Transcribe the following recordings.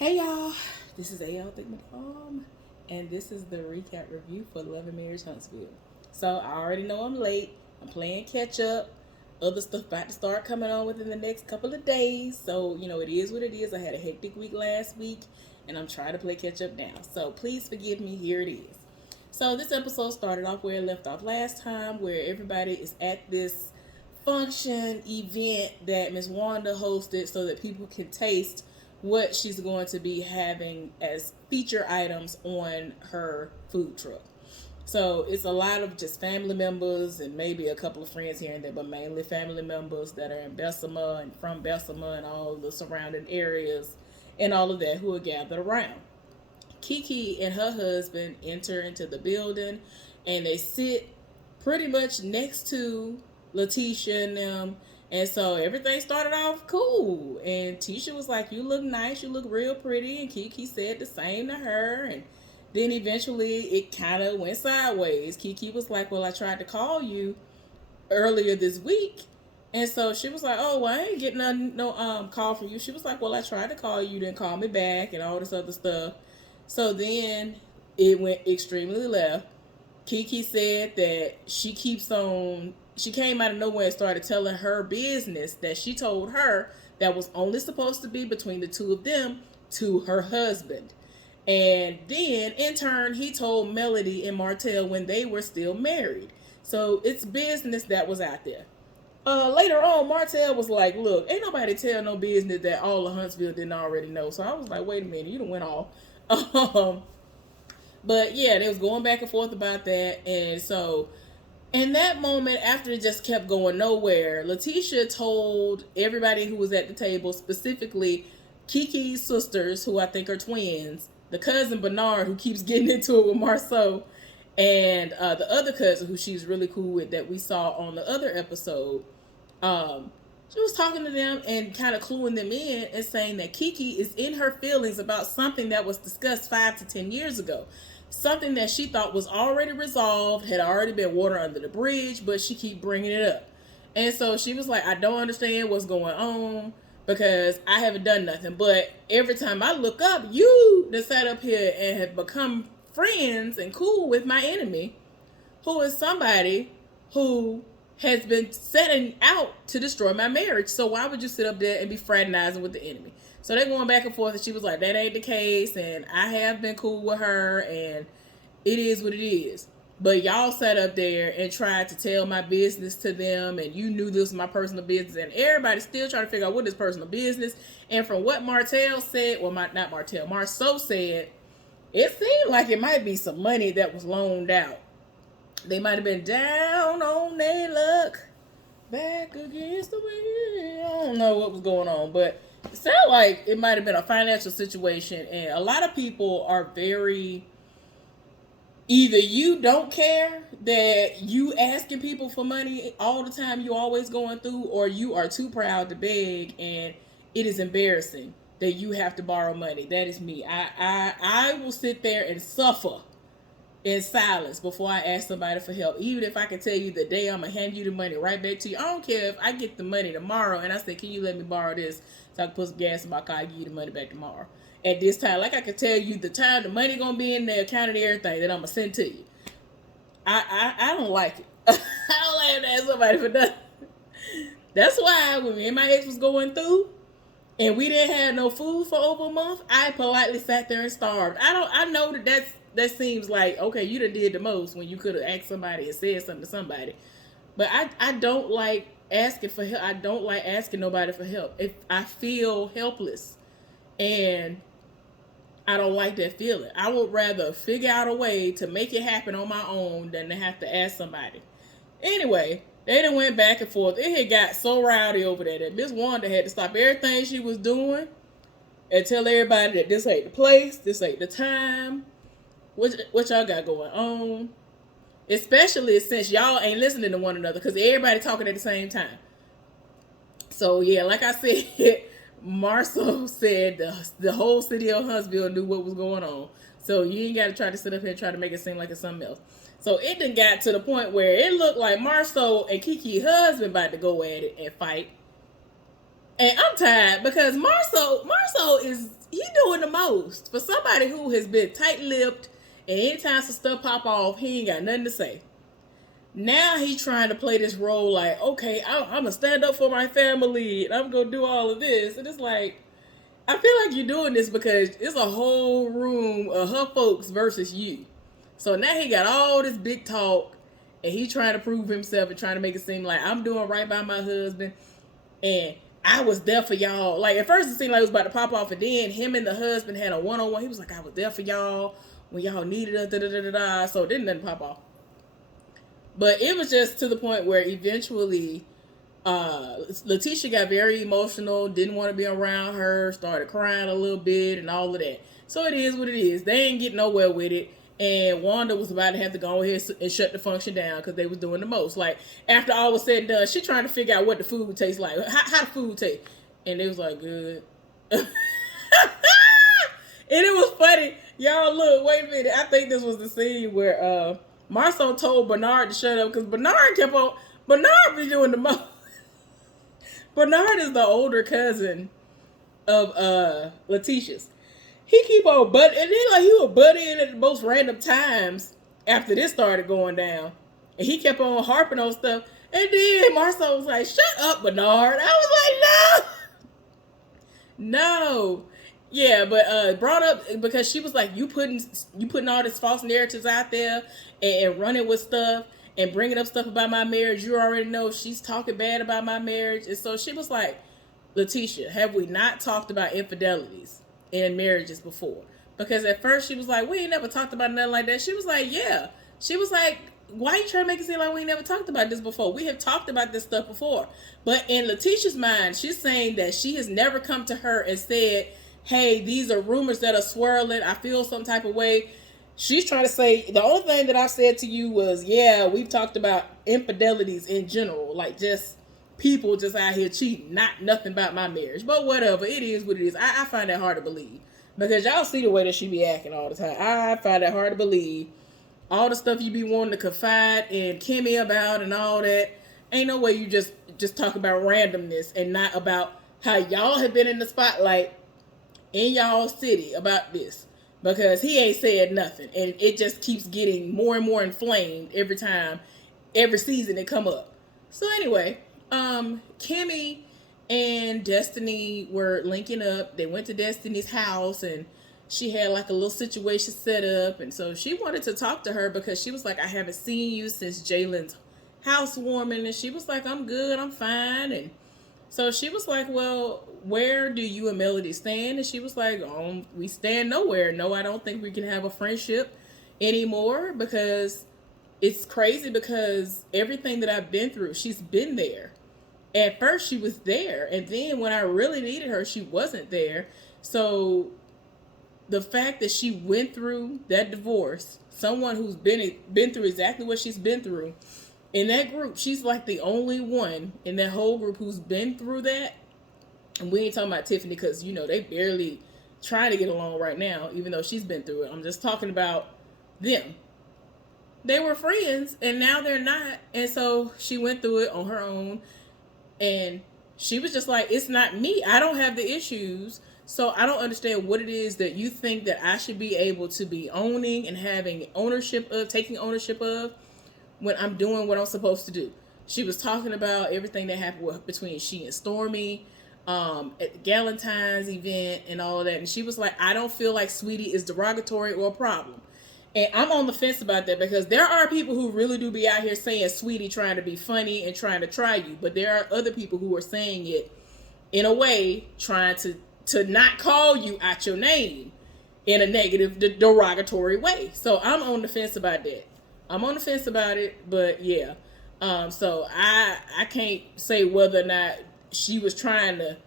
Hey y'all, this is A.L. Thick Madame, and this is the recap review for Love and Marriage Huntsville. So I already know I'm late. I'm playing catch up. Other stuff about to start coming on within the next couple of days. So, it is what it is. I had a hectic week last week, and I'm trying to play catch up now. So please forgive me. Here it is. So this episode started off where it left off last time, where everybody is at this function event that Miss Wanda hosted so that people can taste what she's going to be having as feature items on her food truck. So it's a lot of just family members and maybe a couple of friends here and there, but mainly family members that are in Bessemer and from Bessemer and all the surrounding areas and all of that who are gathered around. Kiki and her husband enter into the building and they sit pretty much next to Leticia and them. And so everything started off cool. And Tisha was like, "You look nice, you look real pretty." And Kiki said the same to her. And then eventually it kind of went sideways. Kiki was like, "Well, I tried to call you earlier this week." And so she was like, "Oh, well, I ain't getting no call from you." She was like, "Well, I tried to call you, didn't call me back," and all this other stuff. So then it went extremely left. Kiki said that she came out of nowhere and started telling her business that she told her that was only supposed to be between the two of them to her husband. And then, in turn, he told Melody and Martell when they were still married. So it's business that was out there. Later on, Martell was like, "Look, ain't nobody tell no business that all of Huntsville didn't already know." So I was like, "Wait a minute, you done went off." Um, but yeah, they was going back and forth about that. And so in that moment, after it just kept going nowhere, Leticia told everybody who was at the table, specifically Kiki's sisters, who I think are twins, the cousin Bernard, who keeps getting into it with Marceau, and the other cousin who she's really cool with that we saw on the other episode. Um, she was talking to them and kind of cluing them in and saying that Kiki is in her feelings about something that was discussed 5 to 10 years ago. Something that she thought was already resolved, had already been water under the bridge, but she keep bringing it up. And so she was like, "I don't understand what's going on because I haven't done nothing. But every time I look up, you that sat up here and have become friends and cool with my enemy, who is somebody who has been setting out to destroy my marriage. So why would you sit up there and be fraternizing with the enemy?" So they're going back and forth, and she was like, "That ain't the case, and I have been cool with her, and it is what it is. But y'all sat up there and tried to tell my business to them, and you knew this was my personal business, and everybody's still trying to figure out what is personal business." And from what Martell said, well, not Martell, Marceau said, it seemed like it might be some money that was loaned out. They might have been down on their luck, back against the wind. I don't know what was going on, but it sounded like it might have been a financial situation. And a lot of people are very, either you don't care that you asking people for money all the time, you always going through, or you are too proud to beg, and it is embarrassing that you have to borrow money. That is me. I will sit there and suffer in silence before I ask somebody for help. Even if I can tell you the day I'm going to hand you the money right back to you. I don't care if I get the money tomorrow and I say, "Can you let me borrow this so I can put some gas in my car? I give you the money back tomorrow at this time." Like I can tell you the time the money going to be in the account and everything that I'm going to send to you. I don't like it. I don't like to ask somebody for nothing. That's why when me and my ex was going through and we didn't have no food for over a month, I politely sat there and starved. I know that seems like, okay, you done did the most when you could have asked somebody and said something to somebody. But I don't like asking for help. I don't like asking nobody for help. If I feel helpless, and I don't like that feeling. I would rather figure out a way to make it happen on my own than to have to ask somebody. Anyway, they done went back and forth. It had got so rowdy over there that Miss Wanda had to stop everything she was doing and tell everybody that this ain't the place, this ain't the time. What y'all got going on? Especially since y'all ain't listening to one another, because everybody talking at the same time. So yeah, like I said, Marceau said the whole city of Huntsville knew what was going on. So you ain't got to try to sit up here and try to make it seem like it's something else. So it done got to the point where it looked like Marceau and Kiki's husband about to go at it and fight. And I'm tired because Marceau is he doing the most for somebody who has been tight-lipped, and anytime some stuff pop off, he ain't got nothing to say. Now he's trying to play this role like, okay, I'm gonna stand up for my family, and I'm gonna do all of this, and it's like, I feel like you're doing this because it's a whole room of her folks versus you. So now he got all this big talk, and he trying to prove himself and trying to make it seem like I'm doing right by my husband, and I was there for y'all. Like, at first it seemed like it was about to pop off, and then him and the husband had a one-on-one. He was like, I was there for y'all when y'all needed us, da-da-da-da-da. So it didn't nothing pop off. But it was just to the point where eventually Leticia got very emotional, didn't want to be around her, started crying a little bit and all of that. So it is what it is. They ain't getting nowhere with it. And Wanda was about to have to go ahead and shut the function down because they was doing the most. Like, after all was said and done, she trying to figure out what the food tastes like. How the food taste. And it was like, good. And it was funny. Y'all, look, wait a minute. I think this was the scene where Marceau told Bernard to shut up because Bernard be doing the most. Bernard is the older cousin of Leticia's. He keep on and then like he would butt in at the most random times after this started going down. And he kept on harping on stuff. And then Marceau was like, shut up, Bernard. I was like, no. No. Yeah, but brought up because she was like, you putting all this false narratives out there and running with stuff and bringing up stuff about my marriage. You already know she's talking bad about my marriage. And so she was like, Leticia, have we not talked about infidelities in marriages before? Because at first she was like, we ain't never talked about nothing like that. She was like, yeah. She was like, why you trying to make it seem like we ain't never talked about this before? We have talked about this stuff before. But in Leticia's mind, she's saying that she has never come to her and said, hey, these are rumors that are swirling. I feel some type of way. She's trying to say, the only thing that I said to you was, yeah, we've talked about infidelities in general. Like, just people just out here cheating. Not nothing about my marriage. But whatever. It is what it is. I find that hard to believe. Because y'all see the way that she be acting all the time. I find that hard to believe. All the stuff you be wanting to confide in Kimmy about and all that. Ain't no way you just talk about randomness and not about how y'all have been in the spotlight in y'all city about this, because he ain't said nothing, and it just keeps getting more and more inflamed every season it come up. So anyway, Kimmy and Destiny were linking up. They went to Destiny's house, and she had like a little situation set up, and so she wanted to talk to her because she was like, I haven't seen you since Jalen's housewarming, and she was like, I'm good, I'm fine. And so she was like, well, where do you and Melody stand? And she was like, we stand nowhere. No, I don't think we can have a friendship anymore, because it's crazy, because everything that I've been through, she's been there. At first she was there, and then when I really needed her, she wasn't there. So the fact that she went through that divorce, someone who's been through exactly what she's been through, in that group, she's like the only one in that whole group who's been through that. And we ain't talking about Tiffany, because, you know, they barely trying to get along right now, even though she's been through it. I'm just talking about them. They were friends, and now they're not. And so she went through it on her own. And she was just like, it's not me. I don't have the issues. So I don't understand what it is that you think that I should be able to be owning and having ownership of, taking ownership of, when I'm doing what I'm supposed to do. She was talking about everything that happened between she and Stormy at the Galentine's event and all of that. And she was like, I don't feel like Sweetie is derogatory or a problem. And I'm on the fence about that, because there are people who really do be out here saying Sweetie trying to be funny and trying to try you. But there are other people who are saying it in a way, trying to not call you out your name in a negative, derogatory way. So I'm on the fence about that. I'm on the fence about it, but yeah. So I can't say whether or not she was trying to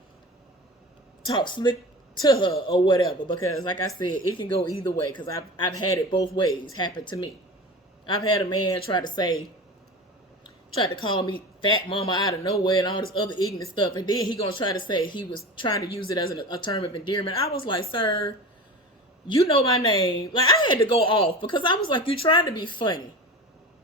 talk slick to her or whatever, because like I said, it can go either way, because I've had it both ways happen to me. I've had a man tried to call me fat mama out of nowhere and all this other ignorant stuff, and then he gonna try to say he was trying to use it as a term of endearment. I was like, sir, you know my name. Like, I had to go off, because I was like, you trying to be funny.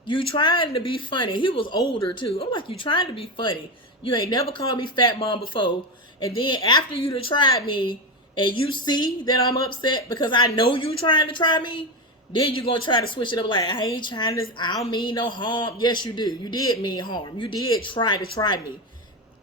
You trying to be funny. He was older too. I'm like, you trying to be funny. You ain't never called me fat mom before. And then after you done tried me and you see that I'm upset because I know you trying to try me, then you're going to try to switch it up like, I ain't trying this. I don't mean no harm. Yes, you do. You did mean harm. You did try to try me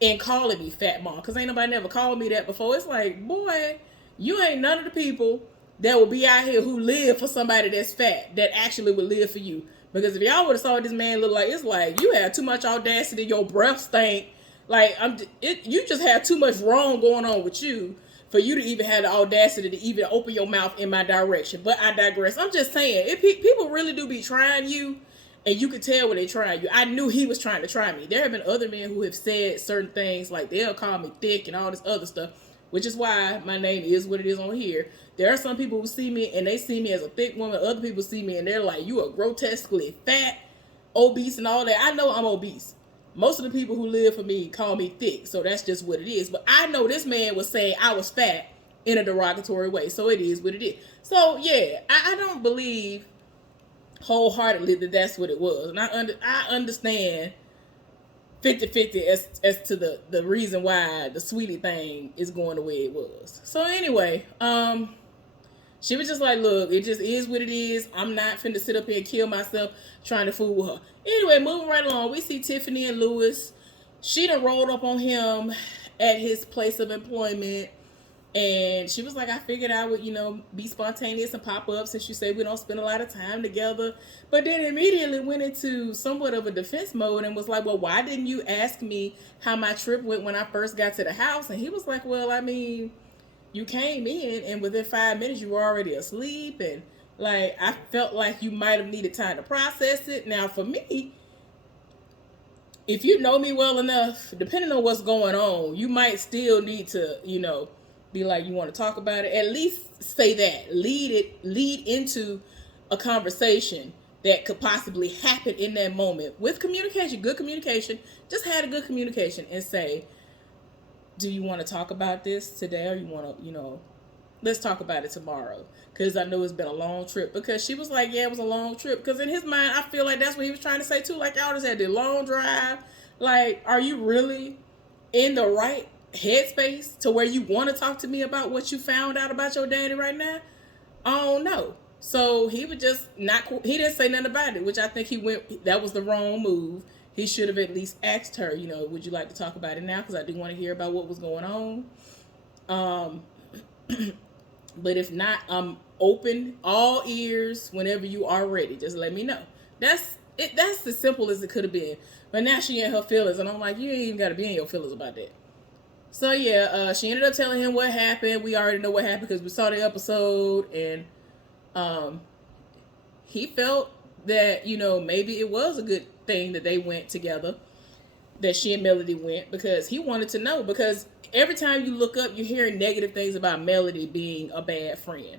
and calling me fat mom, because ain't nobody never called me that before. It's like, boy, you ain't none of the people that will be out here who live for somebody that's fat that actually would live for you. Because if y'all would have saw what this man look like, it's like you have too much audacity, your breath stink. Like you just have too much wrong going on with you for you to even have the audacity to even open your mouth in my direction. But I digress. I'm just saying, if people really do be trying you, and you could tell when they trying you. I knew he was trying to try me. There have been other men who have said certain things, like they'll call me thick and all this other stuff, which is why my name is what it is on here. There are some people who see me and they see me as a thick woman. Other people see me and they're like, you are grotesquely fat, obese, and all that. I know I'm obese. Most of the people who live for me call me thick, so that's just what it is. But I know this man was saying I was fat in a derogatory way, so it is what it is. So yeah, I don't believe wholeheartedly that that's what it was. And I understand 50-50 as to the reason why the sweetie thing is going the way it was. So anyway, she was just like, look, it just is what it is. I'm not finna sit up here and kill myself trying to fool with her. Anyway, moving right along, we see Tiffany and Louis. She done rolled up on him at his place of employment. And she was like, I figured I would, be spontaneous and pop up since you say we don't spend a lot of time together. But then immediately went into somewhat of a defense mode and was like, well, why didn't you ask me how my trip went when I first got to the house? And he was like, well, I mean, you came in and within 5 minutes you were already asleep. And like, I felt like you might have needed time to process it. Now, for me, if you know me well enough, depending on what's going on, you might still need to, be like, you want to talk about it. At least say that. Lead into a conversation that could possibly happen in that moment with communication, good communication. Just had a good communication and say, do you want to talk about this today, or you want to, let's talk about it tomorrow, because I know it's been a long trip. Because she was like, yeah, it was a long trip. Because in his mind, I feel like that's what he was trying to say too. Like, y'all just had the long drive. Like, are you really in the right headspace to where you want to talk to me about what you found out about your daddy right now? I don't know. So he would just he didn't say nothing about it, which I think that was the wrong move. He should have at least asked her, would you like to talk about it now? Because I do want to hear about what was going on. But if not, I'm open, all ears, whenever you are ready. Just let me know. That's it. That's as simple as it could have been. But now she in her feelings, and I'm like, you ain't even got to be in your feelings about that. So yeah, she ended up telling him what happened. We already know what happened because we saw the episode, and he felt that, maybe it was a good thing that they went together, that she and Melody went, because he wanted to know. Because every time you look up, you're hearing negative things about Melody being a bad friend.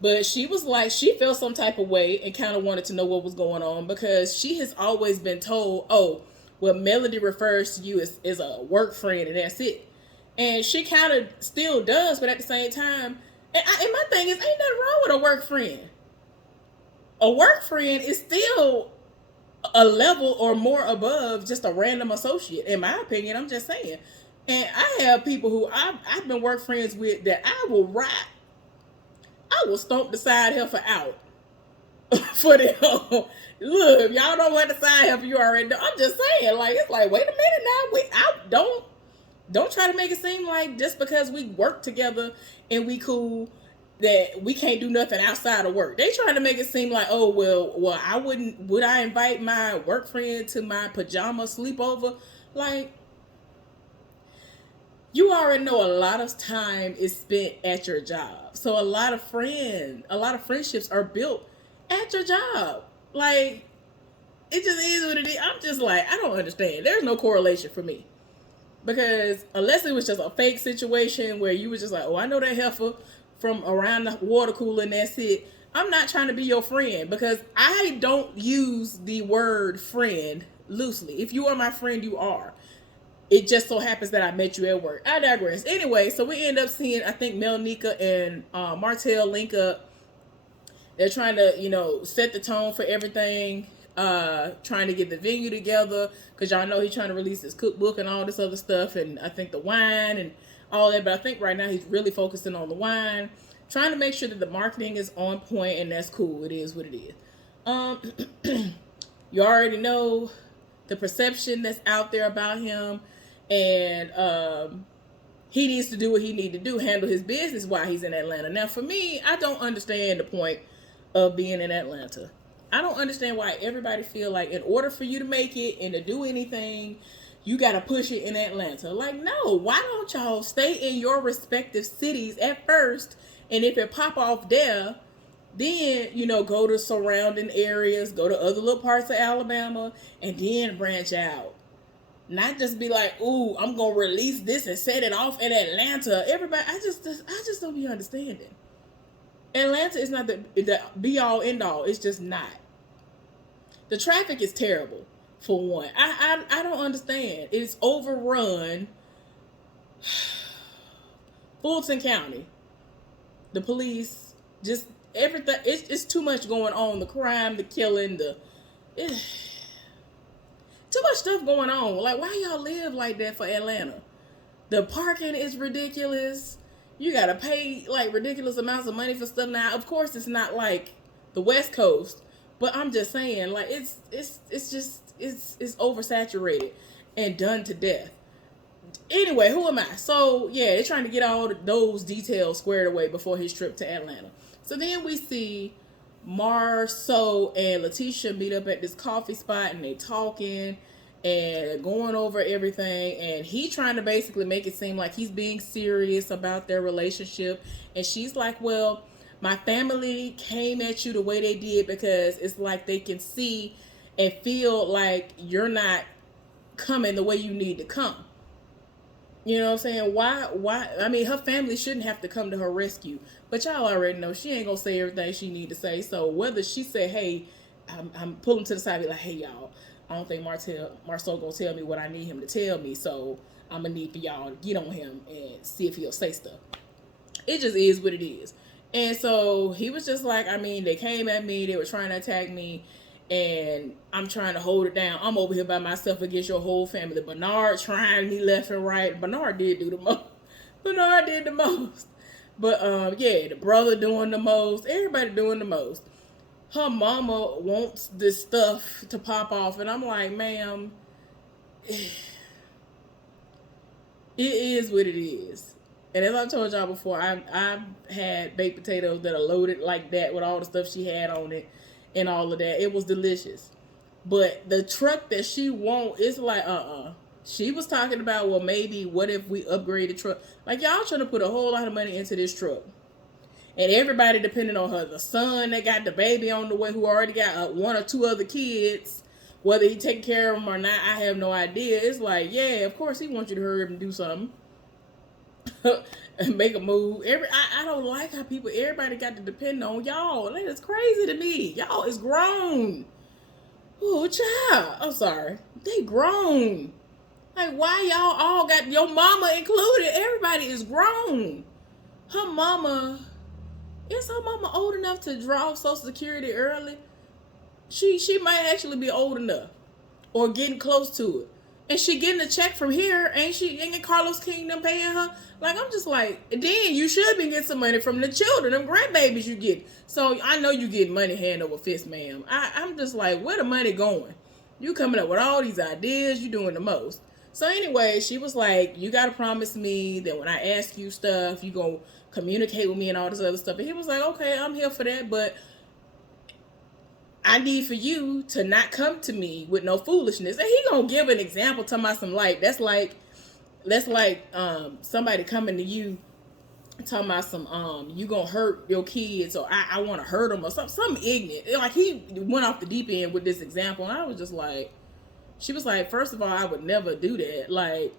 But she was like, she felt some type of way and kind of wanted to know what was going on, because she has always been told, oh, well, Melody refers to you as a work friend and that's it. And she kind of still does, but at the same time, and my thing is, ain't nothing wrong with a work friend. A work friend is still a level or more above just a random associate, in my opinion. I'm just saying. And I have people who I've been work friends with that I will stomp the side heifer out for them. Look, if y'all know what the side heifer, you already know. I'm just saying, like, it's like, wait a minute now. Don't try to make it seem like just because we work together and we cool that we can't do nothing outside of work. They trying to make it seem like, oh, well, would I invite my work friend to my pajama sleepover? Like, you already know a lot of time is spent at your job. So a lot of friendships are built at your job. Like, it just is what it is. I'm just like, I don't understand. There's no correlation for me. Because unless it was just a fake situation where you was just like, oh, I know that heifer from around the water cooler and that's it. I'm not trying to be your friend, because I don't use the word friend loosely. If you are my friend, you are. It just so happens that I met you at work. I digress. Anyway, so we end up seeing, I think, Melnika and Martell link up. They're trying to, set the tone for everything. trying to get the venue together, because y'all know he's trying to release his cookbook and all this other stuff, and I think the wine and all that. But I think right now he's really focusing on the wine, trying to make sure that the marketing is on point, and that's cool. It is what it is. You already know the perception that's out there about him, and he needs to do what he needs to do, handle his business while he's in Atlanta. Now, for me, I don't understand the point of being in Atlanta. I don't understand why everybody feel like in order for you to make it and to do anything, you got to push it in Atlanta. Like, no, why don't y'all stay in your respective cities at first, and if it pop off there, then, you know, go to surrounding areas, go to other little parts of Alabama, and then branch out. Not just be like, ooh, I'm going to release this and set it off in Atlanta. Everybody, I just don't be understanding. Atlanta is not the be all end all. It's just not. The traffic is terrible, for one. I don't understand. It's overrun. Fulton County. The police, just everything. It's too much going on. The crime, the killing, too much stuff going on. Like, why y'all live like that for Atlanta? The parking is ridiculous. You gotta pay like ridiculous amounts of money for stuff. Now, of course, it's not like the West Coast, but I'm just saying, like, it's oversaturated and done to death. Anyway, who am I? So yeah, they're trying to get all those details squared away before his trip to Atlanta. So then we see Marseau and Leticia meet up at this coffee spot, and they talking and going over everything, and he trying to basically make it seem like he's being serious about their relationship, and she's like, well, my family came at you the way they did because it's like they can see and feel like you're not coming the way you need to come. You know what I'm saying? Why? I mean, her family shouldn't have to come to her rescue, but y'all already know she ain't gonna say everything she need to say. So whether she said, hey, I'm pulling to the side, be like, hey, y'all, I don't think Marceau gonna tell me what I need him to tell me, so I'm gonna need for y'all to get on him and see if he'll say stuff. It just is what it is. And so he was just like, I mean, they came at me, they were trying to attack me, and I'm trying to hold it down. I'm over here by myself against your whole family. Bernard trying me left and right. Bernard did do the most. Bernard did the most. But yeah, the brother doing the most. Everybody doing the most. Her mama wants this stuff to pop off, and I'm like, ma'am, it is what it is. And as I told y'all before, I've had baked potatoes that are loaded like that with all the stuff she had on it and all of that. It was delicious. But the truck that she want, it's like, She was talking about, well, maybe what if we upgrade the truck? Like, y'all trying to put a whole lot of money into this truck. And everybody depending on her. The son that got the baby on the way, who already got one or two other kids. Whether he taking care of them or not, I have no idea. It's like, yeah, of course he wants you to hurry up and do something. And make a move. I don't like how everybody got to depend on y'all. Like, it's crazy to me. Y'all is grown. Oh, child. I'm sorry. They grown. Like, why y'all all got, your mama included, everybody is grown. Her mama, is her mama old enough to draw Social Security early? She might actually be old enough. Or getting close to it. And she getting a check from here, ain't she? Ain't Carlos Kingdom paying her? Like, I'm just like, then you should be getting some money from the children, them grandbabies you get. So I know you get money hand over fist, ma'am. I'm just like, where the money going? You coming up with all these ideas, you doing the most. So anyway, she was like, you got to promise me that when I ask you stuff, you going to communicate with me and all this other stuff. And he was like, okay, I'm here for that, but I need for you to not come to me with no foolishness. And he gonna give an example to my some like that's like somebody coming to you talking about some you gonna hurt your kids, or I want to hurt them, or something ignorant. Like, he went off the deep end with this example, and I was just like, she was like, first of all, I would never do that. Like,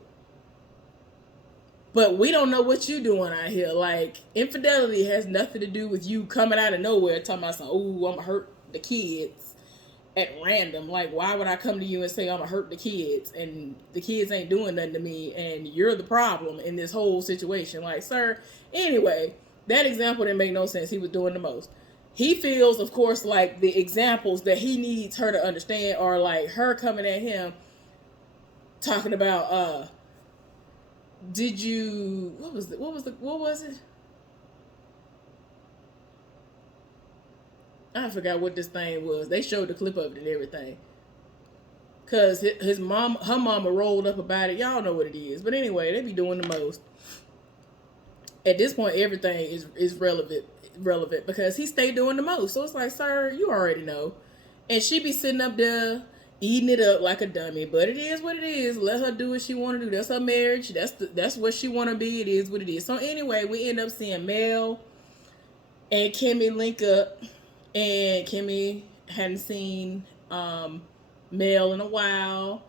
but we don't know what you doing out here. Like, infidelity has nothing to do with you coming out of nowhere talking about some, oh, I'm gonna hurt the kids at random. Like, why would I come to you and say I'm gonna hurt the kids, and the kids ain't doing nothing to me, and you're the problem in this whole situation? Like, sir, anyway, that example didn't make no sense. He was doing the most. he feels, of course, like the examples that he needs her to understand are like her coming at him talking about did you what was it? I forgot what this thing was. They showed the clip of it and everything. Cause his mom, her mama rolled up about it. Y'all know what it is. But anyway, they be doing the most. At this point, everything is relevant because he stayed doing the most. So it's like, sir, you already know. And she be sitting up there eating it up like a dummy. But it is what it is. Let her do what she want to do. That's her marriage. That's what she want to be. It is what it is. So anyway, we end up seeing Mel and Kimmy link up, and Kimmy hadn't seen Mel in a while,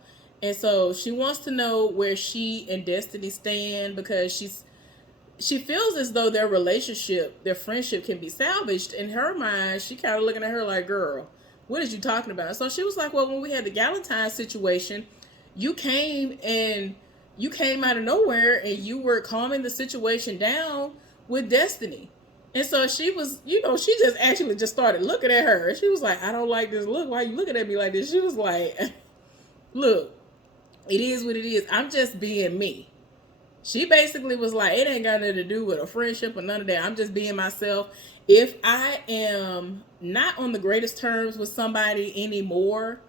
and so she wants to know where she and Destiny stand because she feels as though their relationship, their friendship can be salvaged. In her mind, she kind of looking at her like, girl, what is you talking about? So she was like, well, when we had the Galentine situation, you came out of nowhere and you were calming the situation down with Destiny. And so she was, she just actually just started looking at her. And she was like, I don't like this look. Why are you looking at me like this? She was like, look, it is what it is. I'm just being me. She basically was like, it ain't got nothing to do with a friendship or none of that. I'm just being myself. If I am not on the greatest terms with somebody anymore,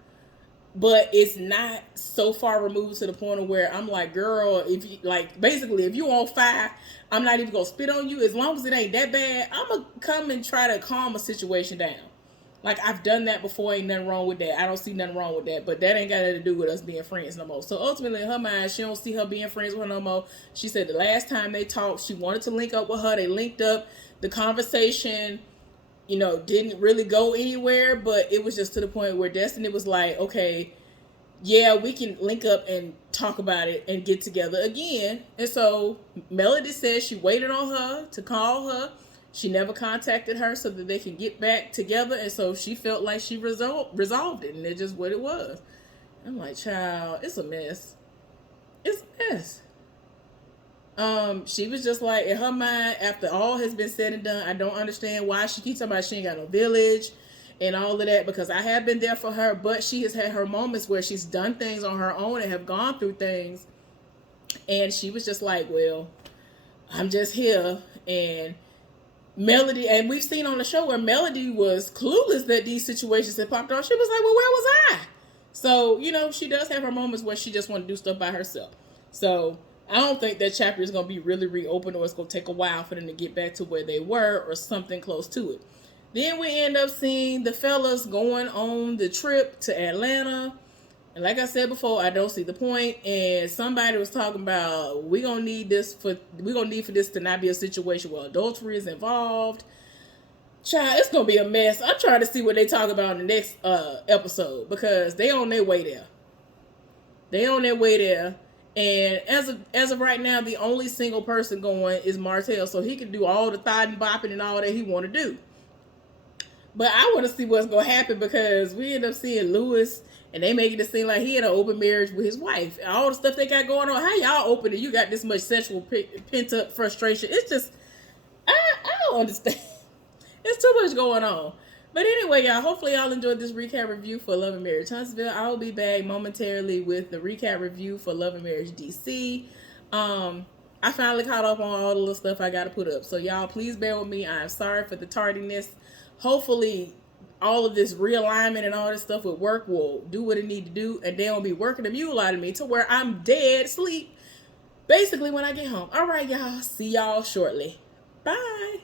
but it's not so far removed to the point of where I'm like, girl, if you like, basically, if you on fire, I'm not even gonna spit on you. As long as it ain't that bad, I'm gonna come and try to calm a situation down. Like, I've done that before. Ain't nothing wrong with that. I don't see nothing wrong with that. But that ain't got nothing to do with us being friends no more. So ultimately, in her mind, she don't see her being friends with her no more. She said the last time they talked, she wanted to link up with her. They linked up. The conversation, didn't really go anywhere. But it was just to the point where Destiny was like, okay, yeah, we can link up and talk about it and get together again. And so Melody says she waited on her to call her. She never contacted her so that they can get back together. And so she felt like she resolved it. And it's just what it was. I'm like, child, it's a mess. It's a mess. She was just like, in her mind, after all has been said and done, I don't understand why she keeps talking about she ain't got no village and all of that, because I have been there for her, but she has had her moments where she's done things on her own and have gone through things. And she was just like, well, I'm just here. And Melody, and we've seen on the show where Melody was clueless that these situations had popped off. She was like, well, where was I? So, she does have her moments where she just want to do stuff by herself. So I don't think that chapter is going to be really reopened, or it's going to take a while for them to get back to where they were or something close to it. Then we end up seeing the fellas going on the trip to Atlanta. And like I said before, I don't see the point. And somebody was talking about we're gonna need for this to not be a situation where adultery is involved. Child, it's gonna be a mess. I'm trying to see what they talk about in the next episode, because they on their way there. And as of right now, the only single person going is Martell, so he can do all the thigh and bopping and all that he want to do. But I want to see what's going to happen, because we end up seeing Louis, and they making it seem like he had an open marriage with his wife. All the stuff they got going on. How y'all open and you got this much sexual pent-up frustration? It's just, I don't understand. There's too much going on. But anyway, y'all, hopefully y'all enjoyed this recap review for Love and Marriage Huntsville. I will be back momentarily with the recap review for Love and Marriage DC. I finally caught up on all the little stuff I got to put up. So y'all, please bear with me. I'm sorry for the tardiness. Hopefully all of this realignment and all this stuff with work will do what it need to do, and they won't be working the mule out of me to where I'm dead asleep basically when I get home. All right, y'all. See y'all shortly. Bye.